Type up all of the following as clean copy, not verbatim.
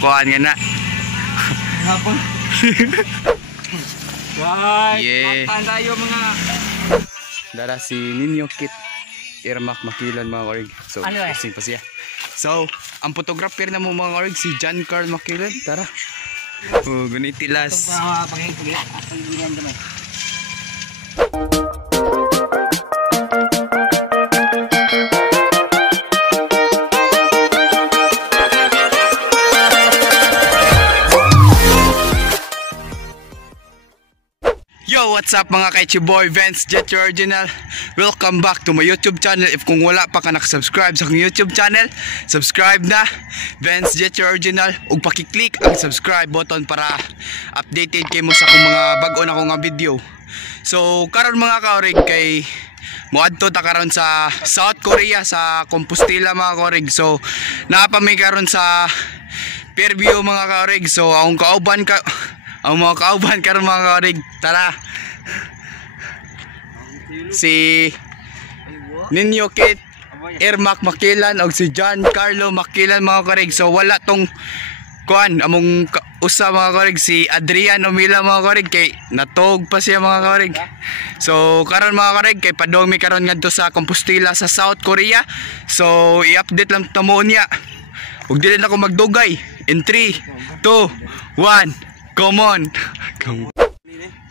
Kuhaan nga na. Hapon. Guys, Yeah. Patan tayo mga. Dara si Ninyo Kit Irmak Makilan mga korig. So, Ano eh? kasing pa siya. So, ang photographer na mo mga korig si John Carl Makilan. Tara. Oh, gunitilas. Pag-ibig. Pag-ibig naman. Yo, what's up mga kaichi boy, Vince Jet your Original. Welcome back to my YouTube channel. If kung wala pa ka nakasubscribe sa akong YouTube channel, subscribe na, Vince Jet your Original. Ug paki-click ang subscribe button para updated kayo mo sa akong mga bago na akong video. So karon mga kaorig kay moadto ta karon sa South Korea sa Compostela mga kaorig. So naapami karon sa Fairview mga kaorig. So ang mga kauban karon mga kaorig, tara. Si Ninyo Kit Irmak Makilan og si John Carlo Makilan mga kaorig. So wala tong kuan among usa mga kaorig si Adrian Omila mga kaorig kay natog pa siya mga kaorig. So karon mga kaorig kay padong mi karon ngadto sa Compostela sa South Korea. So i-update lang tamo niya. Ug dili na ko magdugay. In 3, 2, 1. Come on.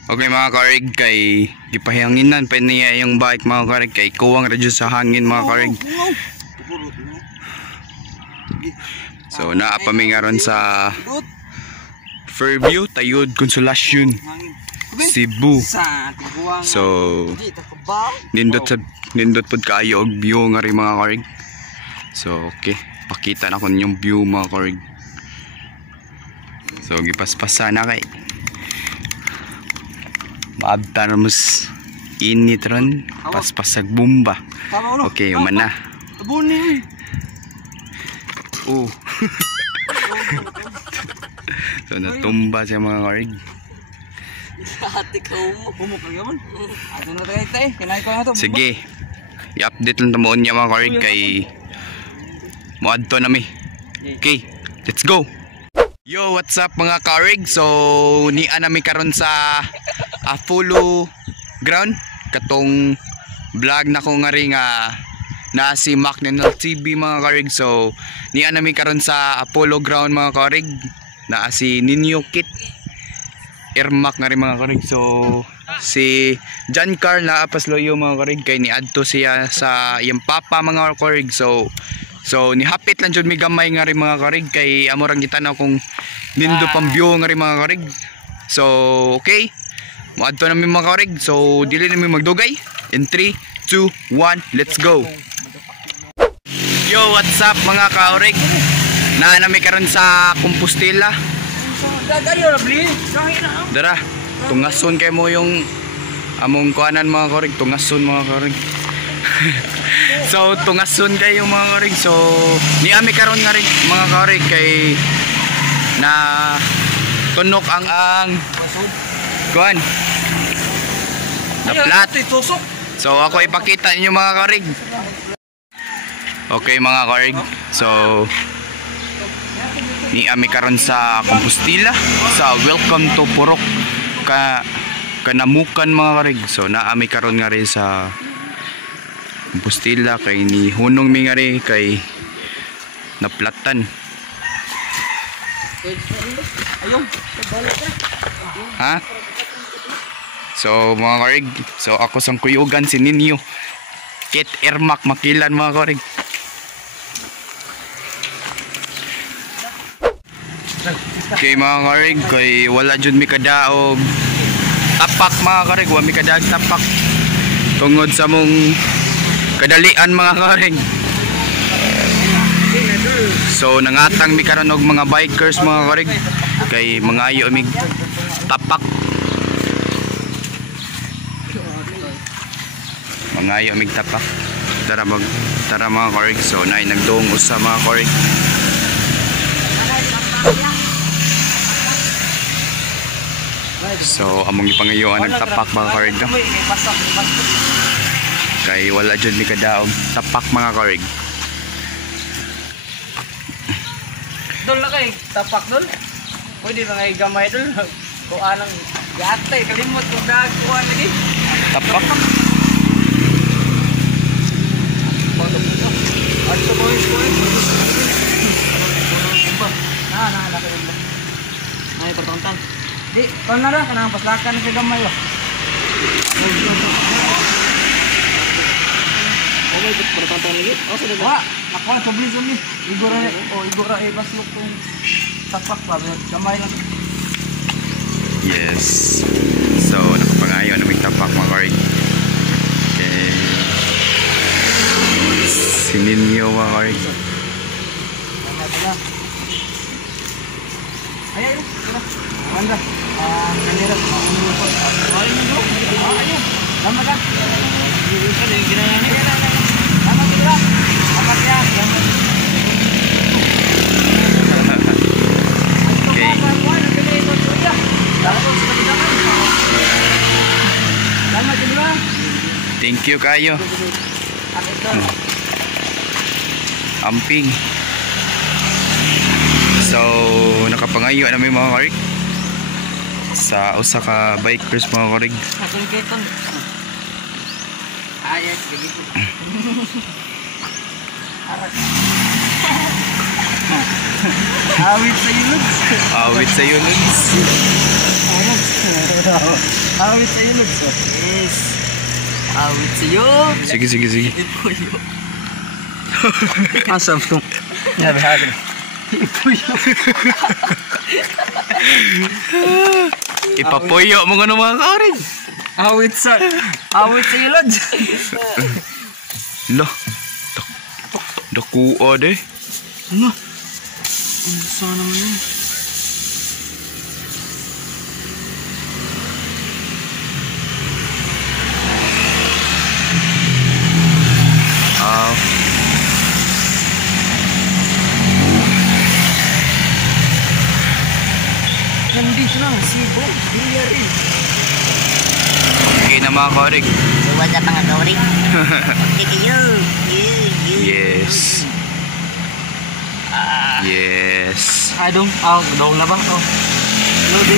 Okay mga karig, kay gipahiyanginan pa niya yung bike mga karig kay kuwang radyo sa hangin mga karig. So naapami nga ron sa Fairview, Tayud, Consolacion, Cebu. So nindot pod kaayo og view nga rin mga karig. So okay, pakita na ko yung view mga karig. So gipaspasan na kay maabtan mas init ron paspasag bomba. Okay man na. Oh. So natumba siya mga karig. Sige, i-update lang tamoon niya mga karig kay moadto na mi. Okay, let's go. Yo, what's up mga karig? So ni anami karon sa Apollo ground katong vlog na ko nga ring na si Macnenal TV mga karig. So ni anami karon sa Apollo ground mga karig na si Ninyo Kit Irmak nga rin mga karig. So si John Carl na apasloyo mga karig kay ni adto siya sa iyang papa mga karig. So nihapit lang jud mi gamay nga rin mga karig kay amo rang gitanaw kung nindo pang view nga rin mga karig. So okay, moadto na mi mga karig. So dili na mi magdugay. In 3, 2, 1, let's go. Yo, what's up mga karig? Na mi karon sa Compostela. Dara, tungason kay mo yung among kuanan mga karig, tungason mga karig. So tungason kayo mga karig. So ni ami karon nga rin mga karig kay na tunok ang kuan na plat. So ako ipakita ninyo mga karig. Okay mga karig, so ni ami karon sa Compostela sa Welcome to Purok Kanamukan mga karig. So na ami karon nga rin sa Compostela kay ni hunong mi nga rin kay naplatan. Ha? So mga karig, so ako sang kuyugan si Ninyo Kit Irmak Makilan mga karig. Okay mga karig, kay wala jud mi kadaog tapak mga karig, wa mi kadaog tapak tungod sa mong kadalian mga karig. So nangatang mi karon og mga bikers mga karig kay mangayo mi tapak. Mangayo mi tapak. Tara mga karig. So nay nagduong usa mga karig. So among ipangayoan nagtapak mga karig no? Kay wala jud mi kadaog tapak mga karig. idol na kay tapak dol. Pwede mga gamay dol. Kuha ng gate, kalimot kung kuha lagi. Tapak. Ato boys. Na kayo. Ay patongtan. Di, kon na ra kanang paslakan sa gamay ba. Okay, patongtan lagi. Oh, sudah. Wah, nakuha sa blizzard ni. Igora baslok kung tapak pa gamay lang. Yes. So, nakapangayo na may tapak mga karig. Okay. Sininyo mga karig. Ayo, kita. Anda. Kanira. Ayo. Lama kan? Ini gimana nih? Lama kita. Lama ya. Okay. Thank you kayo. Amping. So, nakapangayo na may mga karig sa usa ka bikers mga karig. Akin keton. Ayos begitu. Awit sa yun. Awit sa yun. Awit sa yun. Yes. Awit sa yun. Sige. Ipuyo. Asam tuh. Ya behar. Ipuyo. Ipapuyo mo nga ng mga karig. Awit sa yun. Lah. Dakuha deh. Ano? Ano sa naman yun? Nandito na, Cebu, Biyarin. Okay na mga karig. So what's up mga kaurig? Take you. Yes. Yes. Dong na ba? Oh. Lodi.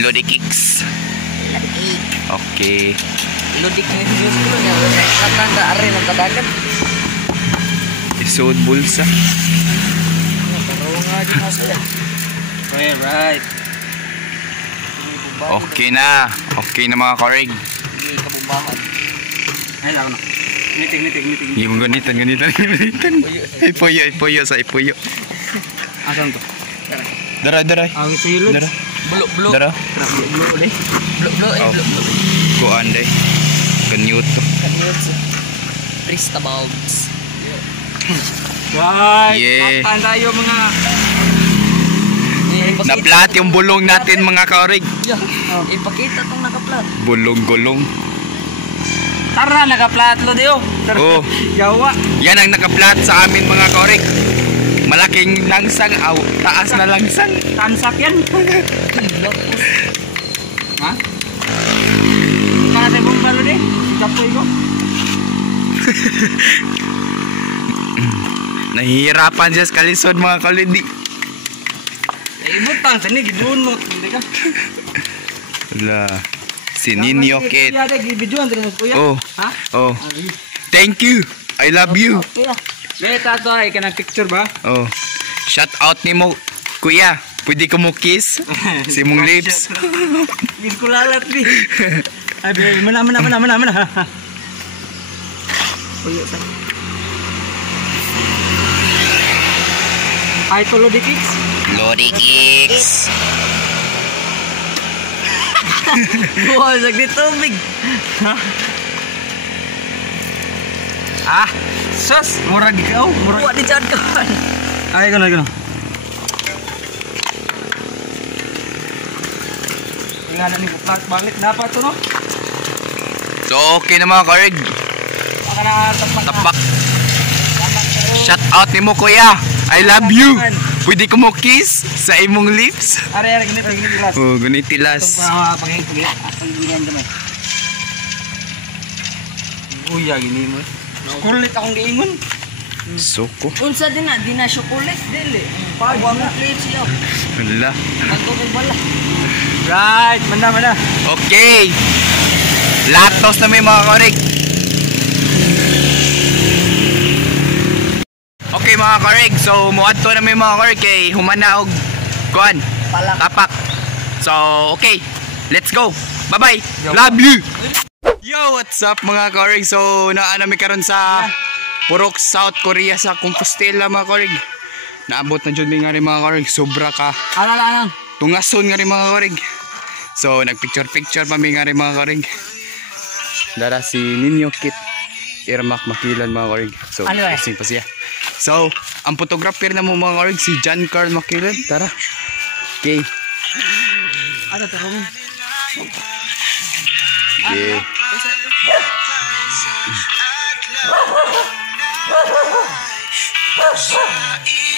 Lodi kicks. Lagi. Okay. Lodi kicks just ko na. Katang ka ari ng kadagat. Isod bulsa. Tarunga di masaya. Right. Okay na. Okay na mga karig. Hindi kabubahan. Ay lang na. Nitig. Yung ganitan. Ipuyo sa ipuyo. Asan to? Dara. Awit sa yun. Dara. Blue. Dara. Blue ulit. Blue. Kuan day. Kanyut to. Prista bulbs. Guys, Yeah. kapan tayo mga Na-flat yung bulong natin mga karig. Ipakita tong nakaplat. Bulong-gulong. Tara, naka-flat lo dio. Oh. Yawa. Yan ang naka-flat sa amin mga karig. Malaking langsang. Taas na langsang. Tansak yan. Ha? Kaya tayo bong balo di? Kapoy ko. Nahihirapan siya sa kalisod mga kalidi. Ibutang sini gidunot, hindi ka. Wala. Si Ninyo Kit. Iya deh gibijuan terus kuya. Oh. Ha? Oh. Thank you. I love you. Kuya. Beta to ay kana picture ba? Oh. Shout out ni mo kuya. Pwede ko mo kiss si mong lips. Hindi ko lalat bi. Ay, mana. Kuya sa. Ay to Lodi Kicks. Lodi kicks. Wow, saglit tubig. Sus, murag ikaw, murag. Buat di chat kawan. Ay, gano. Tingnan ni ko flat balik dapat to no. So okay na mga karig. Baka na Tapak. Shout out ni mo kuya. I love you. Pwede ko mo kiss sa imong lips. Are gini glass. Oh, ganitilas. Panggilan gamay. Uya gini mo. Kulit akong giingon. Suko. Unsa din na, di na chocolate dili. Pagwa mo plate siya. Wala. Ato kay bala. Right, manda. Okay. Latos na may mga karig. Okay mga karig, so muadto na may mga karig kay humana og kuan. Tapak. So, okay. Let's go. Bye-bye. Love you. Yo, what's up mga karig? So, naanami karon sa Purok, South Korea sa Compostela mga karig. Naabot na jud mi nga rin mga karig. Sobra ka. Alang. Tungason nga rin mga karig. So, nagpicture-picture pa mi nga rin mga karig. Dara si Ninyo Kit. Irmak Makilan mga karig. So, Ano eh? kasing pa siya. So, ang photographer na mo mga karig si John Carl Makilan. Tara. Okay. Ano to mo? Yeah.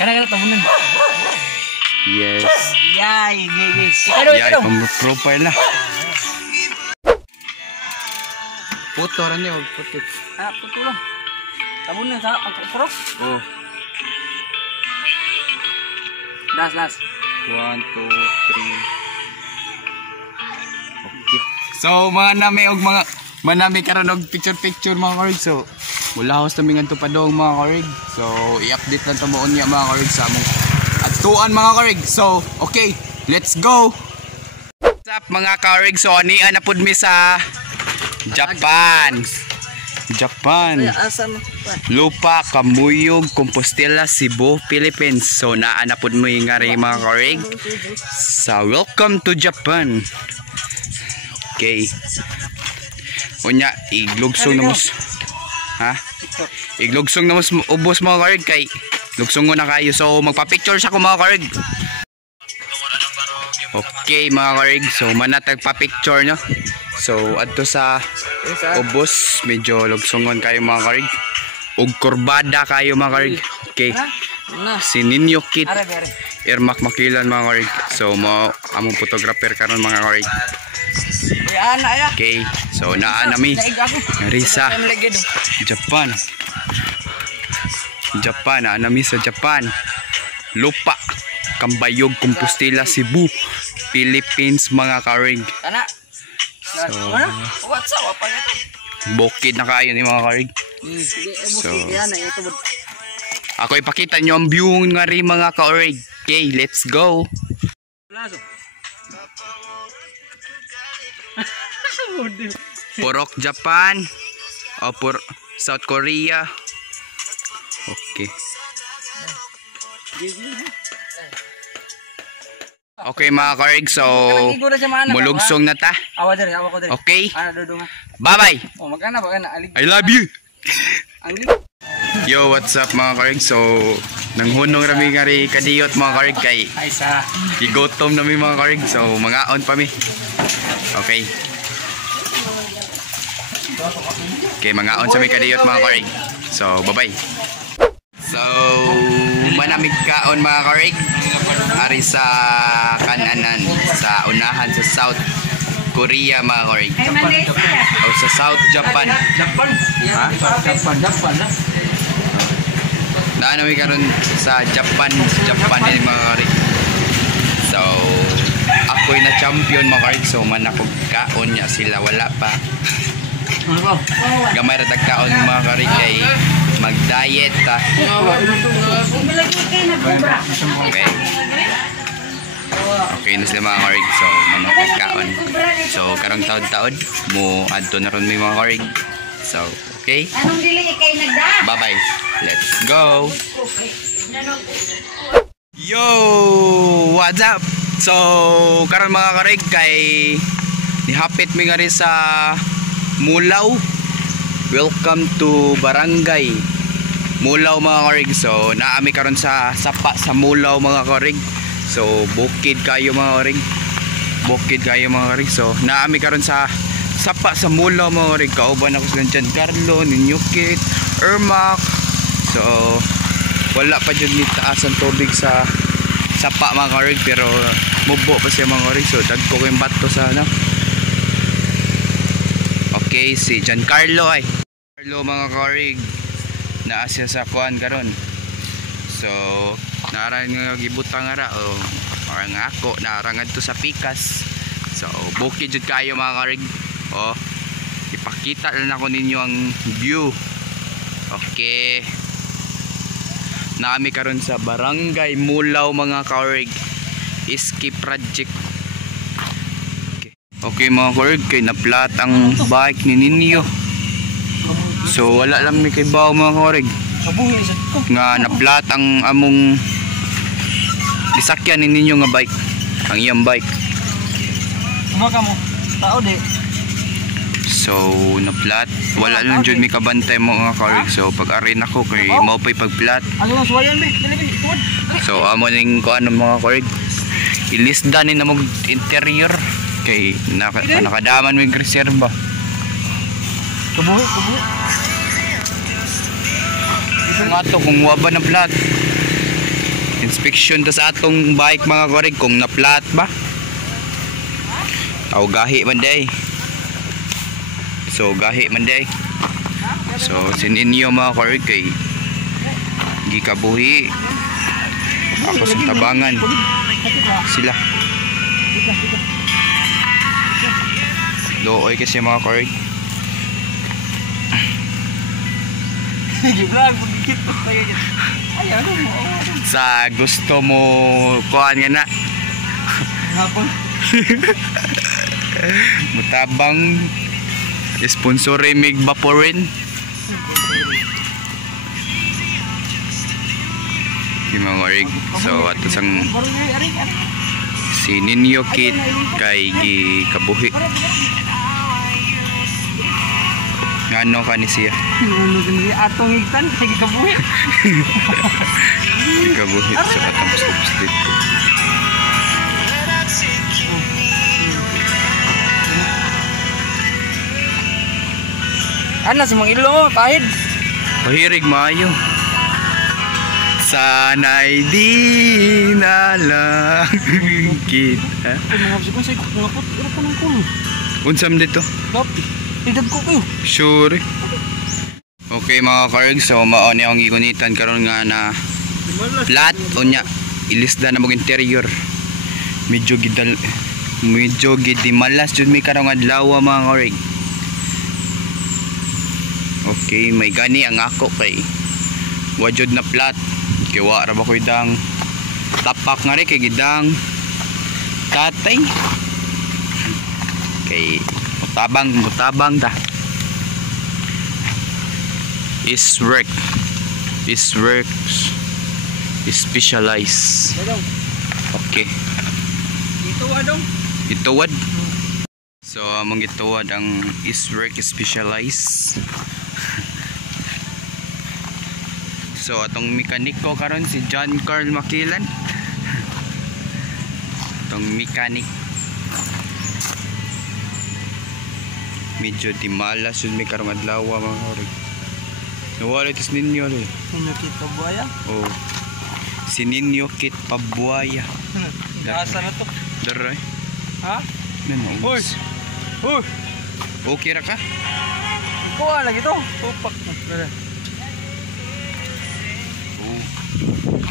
Kana tamunan. Yes. Yay, gigi. Yan, pang-profile na. Puto rin niya, puto. Ah, puto lang. Tamunan sa pro. Oh. Last. 1, 2, 3. Okay. So, mga nami og mga manami karon og picture mga karig. So, mula host namin ngadto pa dong mga karig. So, i-update lang to mo unya mga karig sa among adtuan mga karig. So, okay, let's go. What's up mga karig? So, ania na pud mi sa Japan. Asa mo? Lupa, Kamuyog, Compostela, Cebu, Philippines. So naanapod mo yung nga rin mga karig sa Welcome to Japan. Okay. Unya, iglugsong na mos. Ha? Iglugsong na mos ubos mga karig kay lugsong mo na kayo. So magpa-picture siya ko mga karig. Okay mga karig. So manatag pa-picture no. So adto sa ubos, medyo lugsongon kayo mga karig. Ug kurbada kayo mga karig. Okay. Si Ninyo Kit. Irmak Makilan mga karig. So mo among photographer karon mga karig. Okay. So naa nami Risa Japan. Naa nami sa Japan. Lupa, Kambayog, Compostela, Cebu, Philippines mga karig. So, What's up? Apa ito? bukid na kayo ni mga karig. So, ako ipakita nyo ang view nga rin mga karig. Okay, let's go. Purok Japan o South Korea. Okay. Okay mga karig, so mulugsong na ta. Awa ko diri. Okay, Dudungan. bye bye. Oh, magana. Alig. I love you. Ang Yo, what's up mga karig? So, nanghunong rami nga rin kadiyot mga karig kay ay sa gigotom na mi mga karig. So, mga on pa mi. Okay. Okay, mga on sa mi kadiyot mga karig. So, bye bye. So, manamig kaon mga karig. Ari sa kananan, sa unahan sa South Korea mga karig. O sa South Japan. Ha? Japan na. Naano mi karon sa Japan din mga karig. So, ako'y na champion mga karig. So, manakog kaon niya sila wala pa. Gamay ra tagkaon mga karig kay mag-diet ta. Okay. Okay na sila mga karig. So, manakagkaon. So, karong taon-taon mo adto na ron may mga karig. So, okay. Anong dili kay nagda? Bye-bye. Let's go. Yo, what's up? So, karon mga karig kay nihapit mi nga rin sa Mulaw. Welcome to Barangay Mulaw mga karig. So, naami karon sa sapa sa Mulaw mga karig. So, bukid kayo mga karig. Bukid kayo mga karig. So, naami karon sa sapa sa Mulaw mga karig. Kauban ako sa John Carlo, Ninyo Kit, Irmak. So, wala pa dyan ni taas ang tubig sa sapa mga karig. Pero, mubo pa siya mga karig. So, dagko ko yung bato sa ano. Okay, si John Carlo ay. Carlo mga karig. naa siya sa kuan karon. So narang nga gibutang ara o parang ako narang adto sa pikas. So bukid jud kayo mga karig. Oh, ipakita lang ako ninyo ang view. Okay. Naami karon sa Barangay Mulaw mga karig. Iski project. Okay mga karig, kay naplat ang bike ni ninyo. So wala lang may kaybaw mga karig. Kabuhi sa ko. Nga naplat ang among isakyan ni ninyo nga bike. Ang iyang bike. Kumaka mo. Tao di. So naplat. Wala lang jud may kabantay mga karig. So pag arin ako kay mao pay pagplat. Ano lang suwayan be? Dali be. Tuwad. So amo ning kuan mga karig. Ilisda ni namog interior kay nakadaman mo yung reserva. Kabuhi, kabuhi. Nga to kung waba na plat. Inspection to sa atong bike mga karig kung na plat ba. Aw gahi man day. So gahi man day. So sininyo mga karig kay gikabuhi. Ako sa tabangan. Sila. Looy kasi mga karig. Sige vlog, gigit tayo dyan. Ay, ano mo? Sa gusto mo kuhan nga na Hapon. mutabang sponsore mig Vaporin. Yung mga rig. So ato sang si Ninyo Kit kay gikabuhi. Ngano ka ni siya? Atong higtan, sige kabuhi. Gikabuhi sa atong stop. Ano si mga ilo mo, kahit. Pahirig maayo. Sana'y di na lang kita. Ay, mga habsi ko, sa'yo ko, ngapot, ira ka ng kulo. Unsam dito? Dapi, idad ko kayo. Sure. Okay mga karig, so maon yung igunitan karon nga na flat unya ilisda na mong interior. Medyo gidimalas jud may karong adlaw mga karig. Okay, may gani ang ako kay wajud na flat. Kay wa ra ba ko idang tapak nga rin kay gidang tatay. Kay mutabang ta. Is works specialize. Okay. Ituwad. So among ituwad ang is work specialize. So atong mekanik ko karon si John Carl Makilan. Atong mekanik. Medyo dimalas yun may karong adlaw mga karig. Nawala ito si Ninyo rin. Ninyo Kit Pabuaya? Oo. Si Ninyo Kit Pabuaya. Asa na to? Daray. Ha? Hoy! Hoy! Okay ra ka? Kuha lagi to. Tupak. Oo.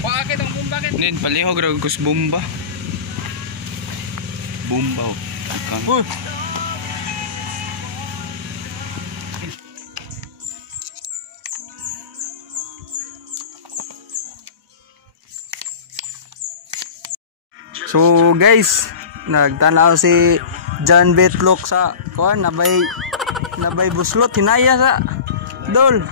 Bakit ang bumbakit? Nin, palihog ra kus bomba. Bomba o. Hoy! So guys, nagtanaw si John Betlok sa kuan nabay buslot hinaya sa dol.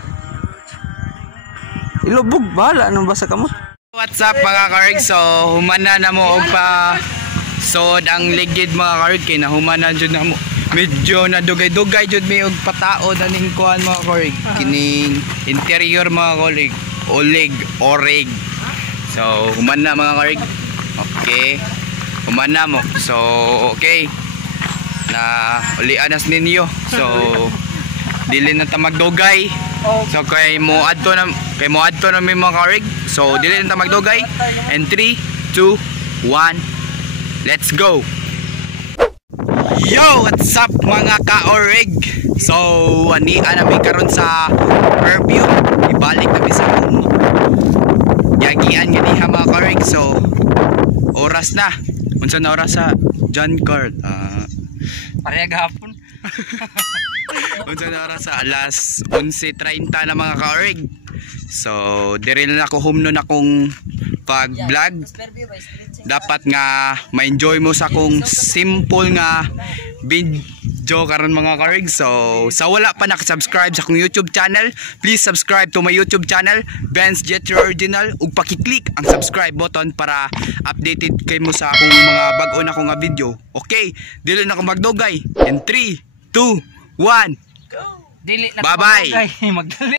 Ilubog bala anong basa kamot? What's up mga karig? So humana na mo og pa sod ang ligid mga karig kay nahumana jud na mo. Medyo na dugay-dugay jud may og patao daning kuan mga karig. Kining interior mga karig. Orig. So humana mga karig. Okay. Humana mo. So okay. Na ulianas ninyo. So dili na ta magdugay. So kay mo adto na may mga karig. So dili na ta magdugay. And 3, 2, 1. Let's go. Yo, what's up mga ka-orig? So, namin karon sa curfew. Ibalik kami sa yagian nga diha mga ka-orig. So, oras na. Unsa na oras sa John Card? Pareha gahapon. Unsa na oras sa alas 11:30 na mga ka-orig. So, diri na ako home nun akong pag-vlog. Dapat nga ma-enjoy mo sa akong simple nga video karon mga ka-orig. So, sa wala pa nakasubscribe sa akong YouTube channel, please subscribe to my YouTube channel, Benz Jetro Original, ug paki-click ang subscribe button para updated kay mo sa akong mga bag-o na akong nga video. Okay, dili na ako magdugay. In 3, 2, 1. Dili na Bye-bye. Magdali.